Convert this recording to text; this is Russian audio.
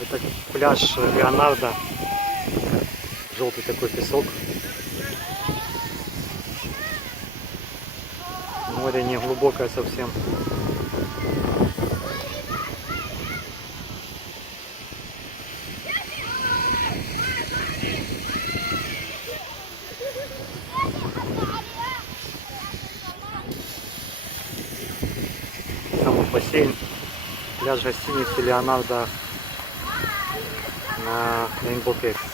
Это пляж Леонардо. Желтый такой песок. Море не глубокое совсем. Там вот бассейн. Пляж гостиницы Леонардо на Рейнбоу Кекс.